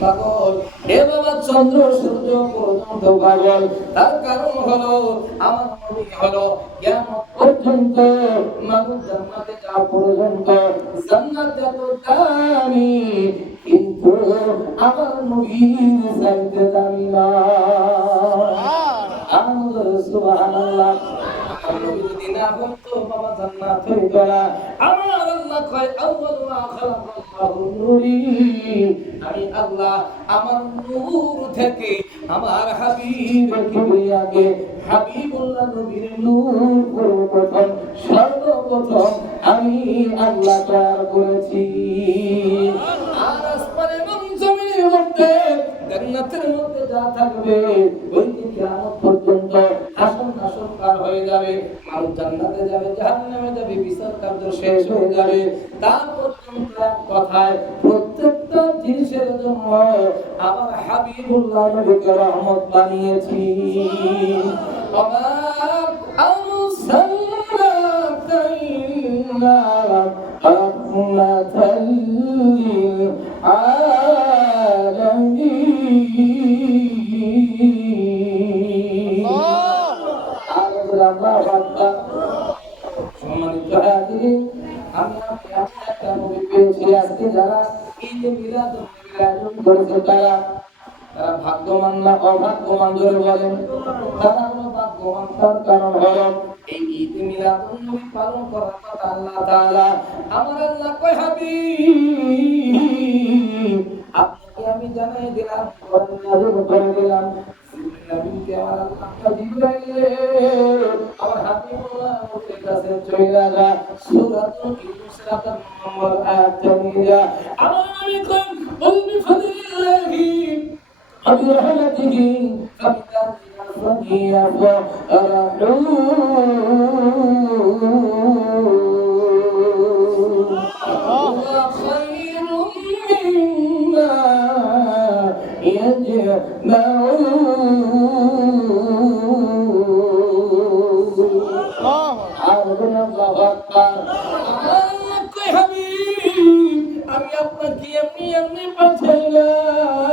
পাগল এ বাবা চন্দ্র সূর্য পর্যন্ত পাগল। তার কারণ হলো আমার নবী হলো কিয়ামত পর্যন্ত মানুষ জান্নাতে যাওয়া পর্যন্ত জান্নাত যত দামি কিন্তু আমার নবীর চাইতে দামি না। সুবহানাল্লাহ। আমার নবী যদি না হতো বাবা জান্নাত হইতো না। আমার আল্লাহ কয় আউয়ালু মা খালাকাল্লাহু নূরি, আমি আল্লাহ আমার নূর থেকে আমার হাবিব কিবরিয়াকে হাবিবুল্লাহ নবীর নূর প্রথম সর্বপ্রথম আমি আল্লাহ তৈরি করেছি। আর আসমানে এবং জমিনের মধ্যে জান্নাতের মধ্যে যা থাকবে ওই দিন কিয়ামত পর্যন্ত আসন আসন পার হয়ে যাবে, মানুষ জান্নাতে যাবে জাহান্নামে যাবে, বিচার কার্য শেষ হয়ে যাবে। তা পর্যন্ত এক কথায় প্রত্যেকটা জিনিসের জন্য আমার হাবিবুল্লাহ নবীকে রহমত বানিয়েছি। সম্মানিত হাজিরিন, আমি একটা নবী পেয়েছি। আজকে যারা ঈদে মিলাদুন নবীর আয়োজন করেছে তারা ভাগ্যবান না অভাগ্যবান জোরে বলেন? তারা হলো ভাগ্যবান। তার কারণ হলো এই ঈদে মিলাদুন নবী পালন করার কথা আল্লাহ তাআলা আমার আল্লাহ কয় হাবিব আপনাকে আমি জানাই দিলাম, কোরআন নাযিল করে দিলাম। নবীকে আমার আল্লাহ জিবরাইল আমার হাবিবুল্লাহ নবীর কাছে চলে যা, সূরাতুল ইউনূস নম্বর আয়াত নিয়ে যা। আমার নবী কয় কুল বিফাদিল্লাহি وبرحمته فبذلك فليفرحوا هو خير مما আমি আপনাকে এমনি এমনি পাঠাইলাম,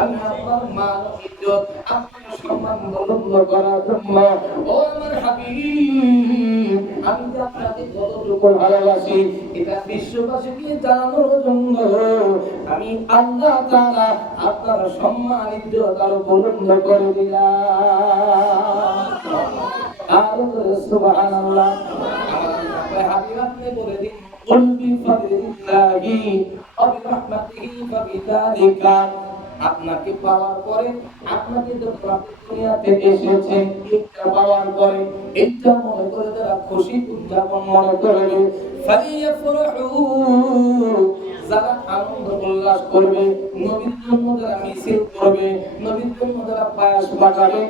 আমি আপনার মান ইজ্জত আপনার সম্মান বলন্দ করার জন্য। ও আমার হাবিব, আমি যে আপনাকে কতটুকু ভালোবাসি এটা বিশ্ববাসীকে জানানোর জন্য আমি আল্লাহ তাআলা আপনার সম্মান ইজ্জত আরো বলন্দ করে দিলাম। আর সুবহানাল্লাহ। হাবিব আপনি বলে দিন কুল বিফাদিল্লাহি ওয়া বিরহমাতিহি ফাবিযালিকা, আপনাকে পাওয়ার পরে আপনাকে যখন আপনি দুনিয়াতে এসেছেন এটা পাওয়ার পরে এটা মনে করে যারা খুশি উদযাপন মনে করবে, ফালিয়াফরাহু যারা আনন্দ উল্লাস করবে, নবীর জন্য যারা মিছিল করবে, নবীর জন্য যারা পায়াস পাকাবে,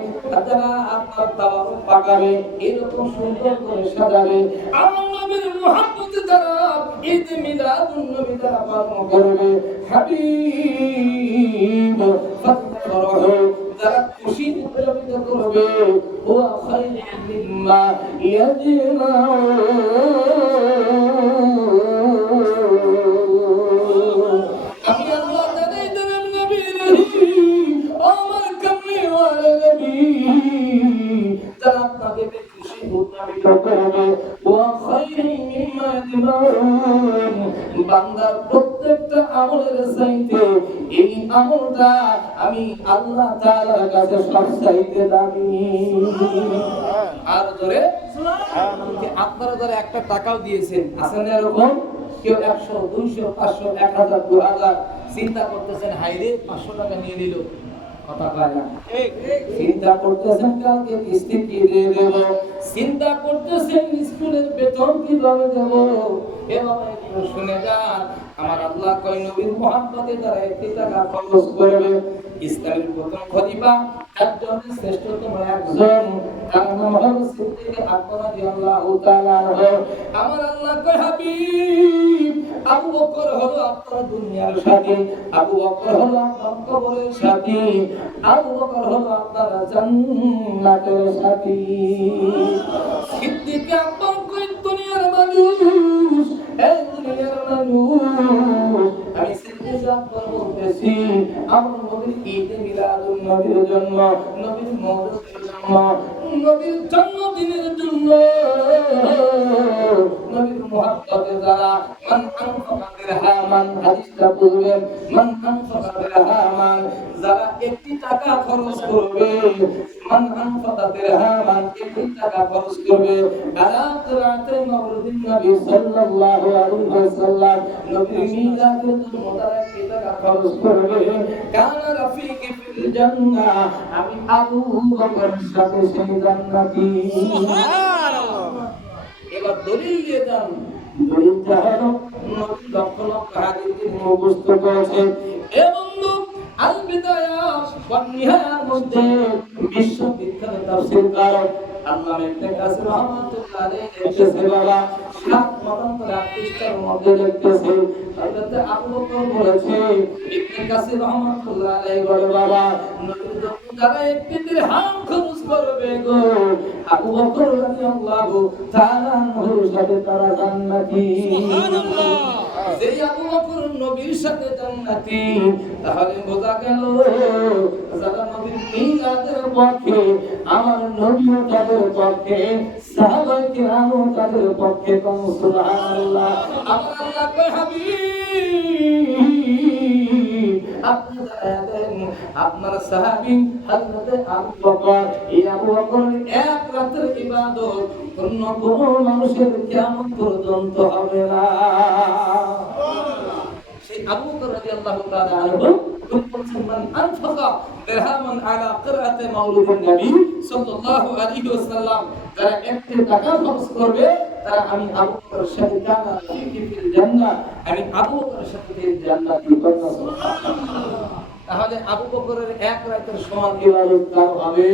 যারা আপনার তাওয়ারুক পাকাবে, এরকম সুন্দর করে সাজাবে, আমার নবীর মুহাব্বতে যারা ঈদ মিলাদুন নবী যারা পালন করবে, হাবিব ফাতরাহু যারা খুশি উদযাপিত করবে, ওয়া খায়রুম মিম্মা ইয়াজমাউন। আমি আল্লাহ জানাই দিলাম নবী আমার কামলিওয়ালা নবী যারা আপনাকে খুশি উদযাপিত করবে, ওয়া খায়রুম মিম্মা ইয়াজমাউন। বান্দার প্রত্যেকটা আমলের চাইতে এই আমলটা আমি আল্লাহ তাআলার কাছে সবচাইতে দামি। আর জোরে আপনারা যারা একটা টাকাও দিয়েছেন আছেন এরকম কেউ 100 200 500 1000 2000 চিন্তা করতেছেন হাইরে 500 টাকা নিয়ে নিল, কথা কয় না ঠিক? চিন্তা করতেছেন কালকে কিস্তি কি দিয়ে দেব, চিন্তা করতেছেন স্কুলের বেতন কিভাবে দেব। এভাবে একটু শুনে যান, আমার আল্লাহ কয় নবীর মুহাব্বতে যারা 1 টাকা খরচ করবে, ইসলামের প্রথম খলিফা একজনের শ্রেষ্ঠতম একজন, তার নাম হলো সিদ্দিক আকবর রাদিয়াল্লাহু তাআলা আনহু। আমার আল্লাহ কয় হাবিব আবু বকর হলো আপনার দুনিয়ার সাথী, আবু বকর হলো আপনার কবরের সাথী, আবু বকর হলো আপনার জান্নাতের সাথী। সিদ্দিক আকবর কয় দুনিয়ার মানুষ, এই দুনিয়ার আমি সিদ্দিক আকবর বলতেছি আমার নবীর ঈদে মিলাদুন নবীর জন্য, নবীর মওলিদের জন্য, নবীর জন্মদিনের জন্য, নবীর মুহাব্বতে যারা মান আনফাকা দিরহামান, হাদিসটা বলবেন, মান আনফাকা দিরহামান, যারা একটি টাকা খরচ করবে, মান আনফাকা দিরহামান, একটি টাকা খরচ করবে আলা কিরাতে মাওলিদিন নবী সাল্লাল্লাহু আলাইহি ওয়াসাল্লাম, নবীর মিলাদের জন্য তারা একটি টাকা খরচ করবে, কানা রাফিকি ফিল জান্নাহ, আমি আবু বকরের সাথে সেই জান্নাতি। সুবহানাল্লাহ। এবার দলিল দিয়ে দেন, দলিলটা হলো নবী লক্ষ লক্ষ হাদিস মুখস্থ করেছেন। এ বন্ধু, আল বিদায়া ওয়ান নিহায়ার মধ্যে বিশ্ববিখ্যাত তাফসীরকার আল্লামা ইবনে কাসির রাহমাতুল্লাহ আলাইহি লিখেছেন, বাবা 7 মতান্তরে পৃষ্ঠার মধ্যে লিখেছেন, হযরত আবু বকর বলেছে, ইবনে কাসির রাহমাতুল্লাহ আলাইহি বলে, বাবা নবীর জন্য যারা একটি দিরহাম খরচ করবে গো, আবু বকর রাদিয়াল্লাহু তাআলা আনহুর সাথে তারা জান্নাতি। সুবহানাল্লাহ। যেই আবু বকর নবীর সাথে জান্নাতি, তাহলে বোঝা গেল যারা নবীর মিলাদের পক্ষে, আমার নবীও তাদের পক্ষে, সাহাবায়ে কিরামও তাদের পক্ষে। সুবহানাল্লাহ। আমার আল্লাহ কয়, হাবিব আপনার সাহাবী হযরত আবু বকর, এই আবু বকর এক রাতের ইবাদত অন্য কোন মানুষের কিয়ামত পর্যন্ত হবে না। সেই আবু বকর রাদিয়াল্লাহু তাআলা আনহু বলছেন, মান আনফাকা দিরহামান আলা কিরাতে মাওলিদিন নবী সাল্লাল্লাহু আলাইহি ওয়াসাল্লাম, যারা একটি টাকা খরচ করবে তারা আমি আবু বকরের সাথে কানা ফিল জান্নাহ, আমি আবু বকরের সাথে জান্নাতি। সুবহানাল্লাহ। তাহলে আবু বকরের এক রাতের সমান ইবাদত কার হবে?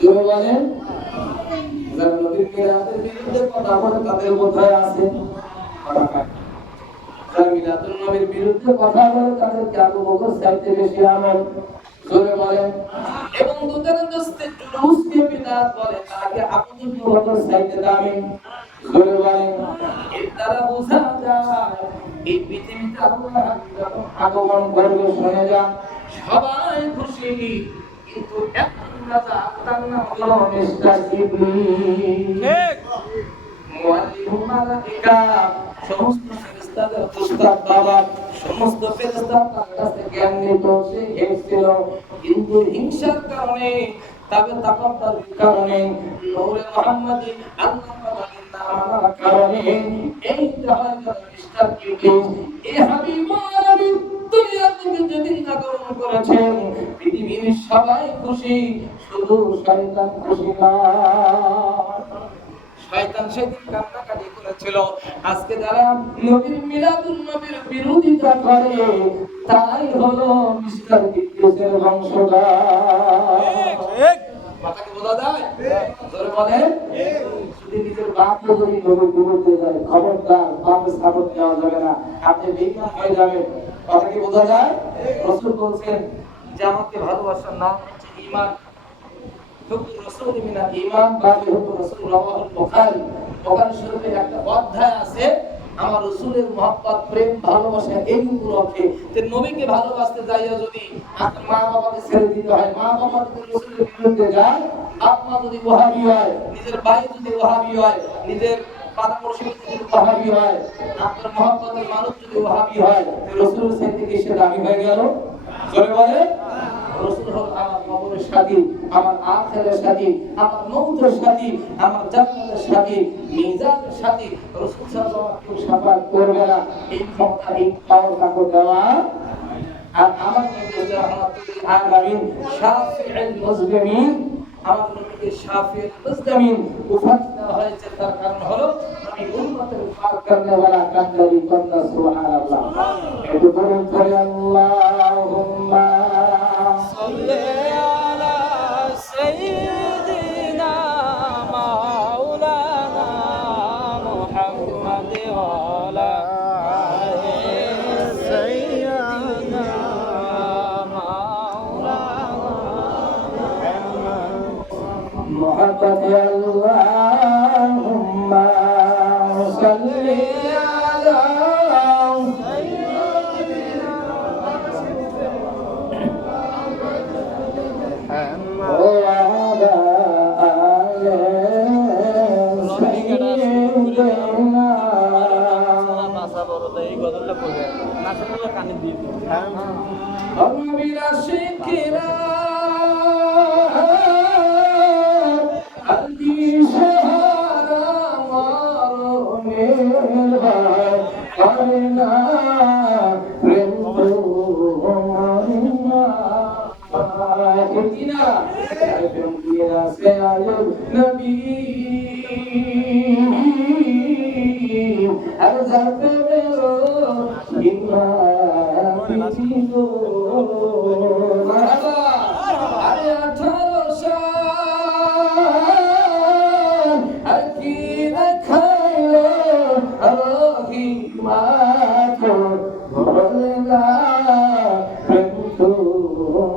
জোরে বলেন। যারা নবীর মিলাদের বিরুদ্ধে কথা বলে তাদের কোথায় আছে? যারা মিলাদুন নবীর বিরুদ্ধে কথা বলে তাদেরকে আবু বকর চাইতে বেশি আমল। জোরে বলেন। এবং দুদের দোস্তে জুলুসকে বিদআত বলে, তাকে আবু বকর চাইতে দামি। জোরে বলেন। এর দ্বারা বোঝা যায় এই পৃথিবীতে আল্লাহ যখন আগমন করবে, শুনে যান সবাই খুশি, কিন্তু একজন রাজা, তার নাম হলো মিস্টার ইবলিস। ঠিক। মুআল্লিমুল মালায়েকা, সমস্ত ফেরেশতাদের উস্তাদ বাবা, সমস্ত ফেরেশতা তার কাছে জ্ঞান নিত, সে এসেছিল, কিন্তু হিংসার কারণে, তবে তাকব্বুর কারণে, নূরে মুহাম্মাদি আল্লাহ পাকের নাম আনার কারণে এই জাহান্নামের মিস্টার ইবলিস, এই হাবিবুল নবী দুনিয়া থেকে যেদিন আগমন করেছেন, পৃথিবীর সবাই খুশি, শুধু শয়তান খুশি না। শয়তান সেদিন কান্নাকাটি করেছিল। আজকে যারা নবীর মিলাদুন নবীর বিরোধিতা করে, তাই হলো মিস্টার ইবলিসের বংশধর। ঠিক। কথা কি বোঝা যায়? জোরে বলেন। যদি নিজের বাপকে যদি নবীর বিরুদ্ধে যায়, খবরদার, বাপের সাপোর্ট দেওয়া যাবে না, আপনি বেঈমান হয়ে যাবেন। কথা কি বোঝা যায়? রাসূল বলেছেন যে আমাকে ভালোবাসার নাম হচ্ছে ঈমান। হুব্বুর রাসূল মিনাল ঈমান, বাকি হুব্বুর রাসূল রাওয়াহুল বুখারী। বুখারী শরীফে একটা অধ্যায় আছে, আমার রাসূলের মহব্বত, প্রেম, ভালোবাসা এই উপলক্ষে। যে নবীকে ভালোবাসতে যাইয়া যদি আপনার মা বাবাকে ছেড়ে দিতে হয়, মা বাবা যদি রাসূলের বিরুদ্ধে যায়, আপনা যদি ওয়াহাবি হয়, নিজের ভাই যদি ওয়াহাবি হয়, নিজের পাড়াপড়শি যদি ওয়াহাবি হয়, আপনার মহব্বতের মানুষ যদি ওয়াহাবি হয়, রাসূলের সাথে কি সে দামি হয়ে গেল? জোরে বলে। রাসূল হল আমার কবরের সাথী, আমার আখিরাতের সাথী, আমার মওতের সাথী, আমার জান্নাতের সাথী, মিজানের সাথী। রাসূল সাল্লাল্লাহু আলাইহি ওয়াসাল্লাম শাফাত করবে না, এই ক্ষমতা, এই পাওয়ার কাকে দেওয়া? আর আমার নবী রাহমাতুল আলামিন, শাফিউল মুজলিমিন, আমার নবীকে শাফিউল মুজলিমিন উপাধি দেওয়া হয়েছে। তার কারণ হলো নবী উম্মতের পার করনে ওয়ালা কান্দারি কন্না। সুবহানাল্লাহ। একটু বলুন করে আল্লাহুম্মা সাল্লি আলা সাইয়্যিদিনা মাওলানা মুহাম্মাদ ওয়া আলা আলি সাইয়্যিদিনা মাওলানা মুহাম্মাদ আল্লাহুম্মা সাল্লি আলা এই গজলটা পড়বে নাচের কানে দিয়ে দিই নবীর আশিকেরা আলদি সাহারা মরণের ভয় করে না প্রেম তো মরিনা এদিনা প্রেম দিয়ে আসে আলো নবী আর যাবে বেরো ইমা আরে 18 সাল আর কি দেখাইলো রহিমা তো বলে না প্রেম তো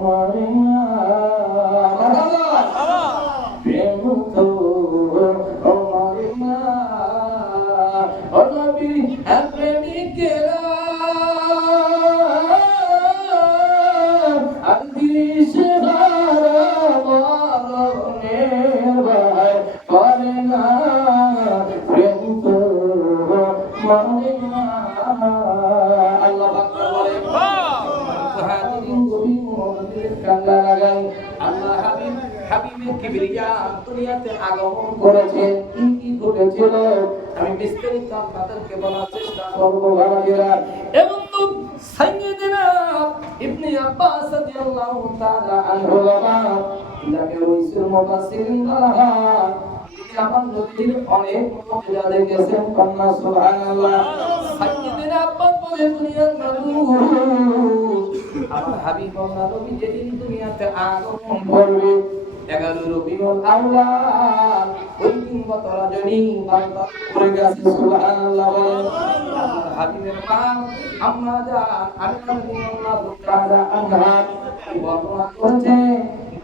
মরিনা প্রেম তো মরিনা ও নবী প্রেমিকেরা আগমন করেছেন কি কি ঘটেছিল আমি বিস্তারিত আপনাদেরকে বলার চেষ্টা করব ভাইরা এবং সাইয়েদনা ইবনে আব্বাস রাদিয়াল্লাহু তাআলা আনহু যাকে রাসূল মুফাসসিরিন বলা হয় আমার নবীর অনেক মুজিজা দেখেছেন কন্যা সুবহানাল্লাহ সাইয়েদনা আব্বাস বলে দুনিয়ার মানুষ আমার হাবিবুল্লাহ নবী যেদিন দুনিয়াতে আগমন করবে 11 রবিউল আউয়াল ওই দিন গত রজনী বান্দা করে গেছে সুবহানাল্লাহ বলেন আমার হাবিবের মা আম্মা জান আমিনা রাদিয়াল্লাহু তাআলা আনহা বর্ণনা করেছে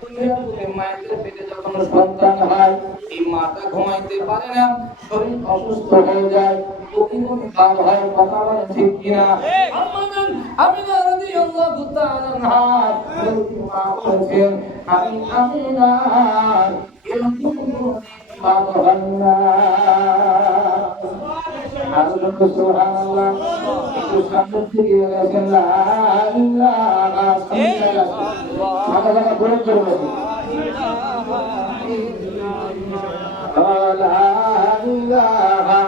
দুনিয়ার বুকে মায়ের পেটে যখন সন্তান হয় এই মাটা ঘুমাইতে পারে না শরীর অসুস্থ হয়ে যায় প্রতিদিন ভাব হয় কথা বলে ঠিক কিনা আম্মা জান আমিনা রাদিয়াল্লাহু তাআলা আনহা বলেছেন আমি আমিনা এরকম ভাব হয় না আল্লাহ সুবহানাল্লাহ একটু সামনে থেকে গেছেন লা ইলাহা ইল্লাল্লাহ মাথা বড় করবে লা ইলাহা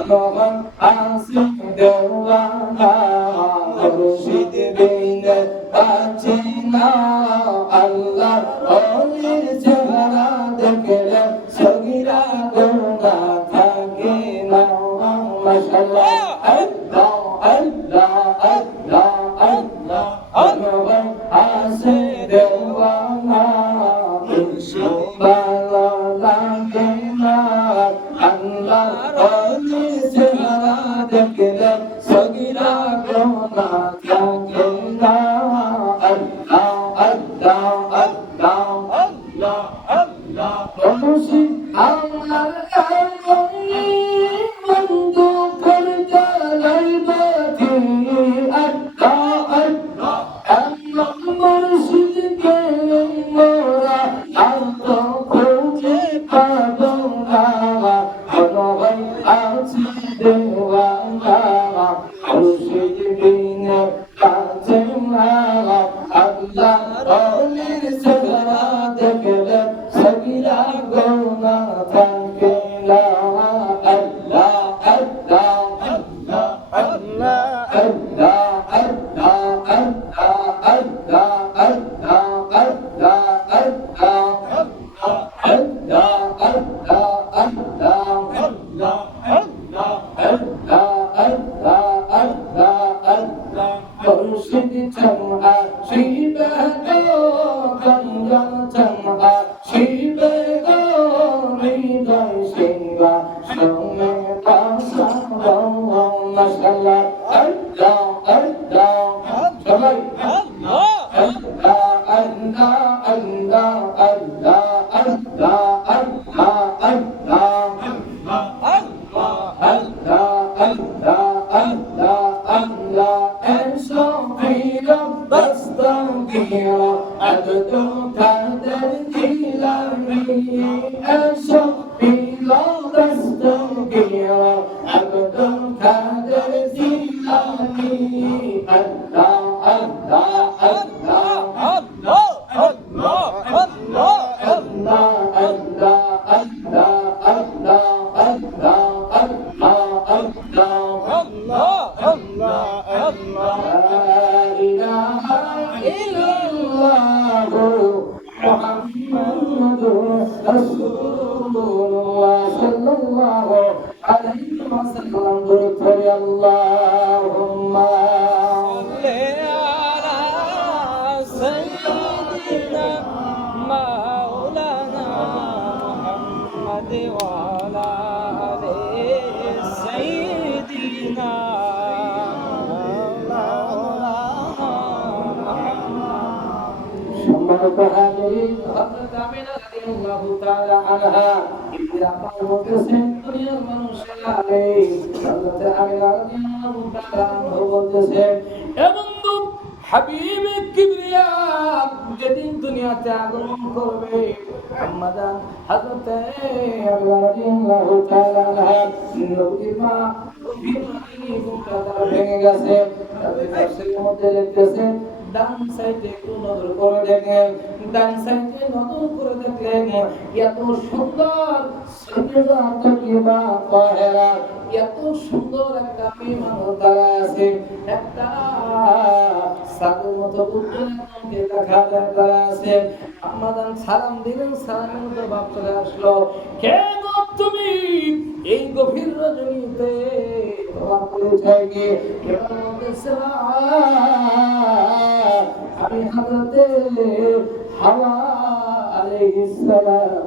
মনোহর আসি দেওয়ানা মুর্শিদ বিনে বাঁচি না আল্লাহ ওলির চেহারা দেখলে সগীরা গুনাহ থাকে না মাশাআল্লাহ আল্লাহ আল্লাহ আল্লাহ আল্লাহ মনোহর আসি দেওয়ানা মুর্শিদ ভালো লাগে না আল্লাহ ওলির চেহারা দেখলে সগীরা গুনাহ থাকে না আল্লাহ আল্লাহ আল্লাহ আল্লাহ আল্লাহ মুর্শিদ আমার আল্লাহ বন্ধু করতে লাইবাতি আল্লাহ আল্লাহ আল্লাহ মুর্শিদ কে মোরা আল্লাহ খুঁজে পাবো না মনোহর আছি দেওয়ানা মুর্শিদ বিনে বাঁচি না আল্লাহ ওলির চেহারা দেখলে সগীরা গুনাহ থাকে না আল্লাহ আল্লাহ আল্লাহ আল্লাহ আল্লাহ আল্লাহ আল্লাহ আল্লাহ আল্লাহ মুর্শিদ চমা শিবে গো গঞ্জন চমা শিবে গো হৃদয় সিংহা সোমে পাশা মাশাআল্লাহ আল্লাহ আল্লাহ সবাই আল্লাহ আল্লাহ আল্লাহ আল্লাহ আল্লাহ আল্লাহ আল্লাহ আল্লাহ আল্লাহ আল্লাহ আল্লাহ এসো ফিরো দস্তগীর আব্দুল কাদের জিলানী এসো ফিরো দস্তগীর আব্দুল কাদের জিলানী আল্লাহ আল্লাহ আল্লাহ আল্লাহ আল্লাহ আল্লাহ আল্লাহ আল্লাহ আল্লাহ আল্লাহ আল্লাহ মুহাম্মাদুর রাসূলুল্লাহ সাল্লাল্লাহু আলাইহি ওয়াসাল্লাম দরুদ পড়ি আল্লাহুম্মা সাল্লি আলা সাইয়্যিদিনা মাওলানা মুহাম্মাদ ওয়া আলা আলি সাইয়্যিদিনা সম্মানিত হাজিরিন হযরত আমিনা রাদিয়াল্লাহু তাআলা আনহা ইবরাহিম বলতেছেন দুনিয়ার মানুষেরা নেই হযরত আমিনা রাদিয়াল্লাহু তাআলা আনহা বলতেছেন এ বন্ধু হাবিবে কিবরিয়া যেদিন দুনিয়াতে আগমন করবে আম্মাজান হযরত আমিনা রাদিয়াল্লাহু তাআলা আনহা নবীর মা ভেঙে গেছে তাদের মধ্যে লিখতেছেন ডান সাইডে একটু নজর করে দেখেন ডান সাইডে নজর করে দেখলেন এত সুন্দর সৈয়দা তাকিবা তাহেরা এত সুন্দর একটা মেয়ে মানুষ দাঁড়ায় আছে একটা সাগর মতো পুত্রকে দেখা দাঁড়ায় আছে আমাদের সালাম দিলেন সালামের মতো বাপ চলে আসলো কে গো তুমি এই গভীর রজনীতে তোমার পরিচয় কি কেবল বলতেছে আমি হযরতে হাওয়া আলাইহিস সালাম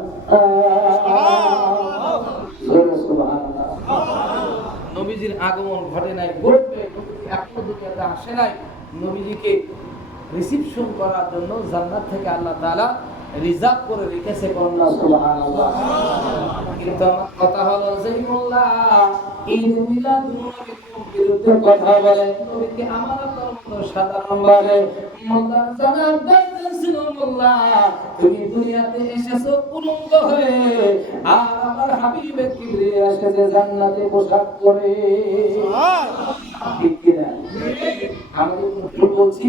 সুবহানাল্লাহ নবীজির আগমন ঘটে নাই ঘটবে এখনো দুনিয়াতে আসে নাই নবীজিকে রিসিপশন করার জন্য জান্নাত থেকে আল্লাহ তাআলা রিজার্ভ করে রেখেছে কন্যা সুবহানাল্লাহ কিন্তু আমার কথা হলো যে মোল্লা ঈদ মিলাদ নবীর বিরুদ্ধে কথা বলে নবীকে আমার আপনার মতো সাধারণ বলে মোল্লা জানাব ছিল মোল্লা তুমি দুনিয়াতে এসেছো উলঙ্গ হয়ে আর আমার হাবিবে কিবরিয়া এসেছে জান্নাতে পোশাক পরে ঠিক কি না আমি ভুল বলছি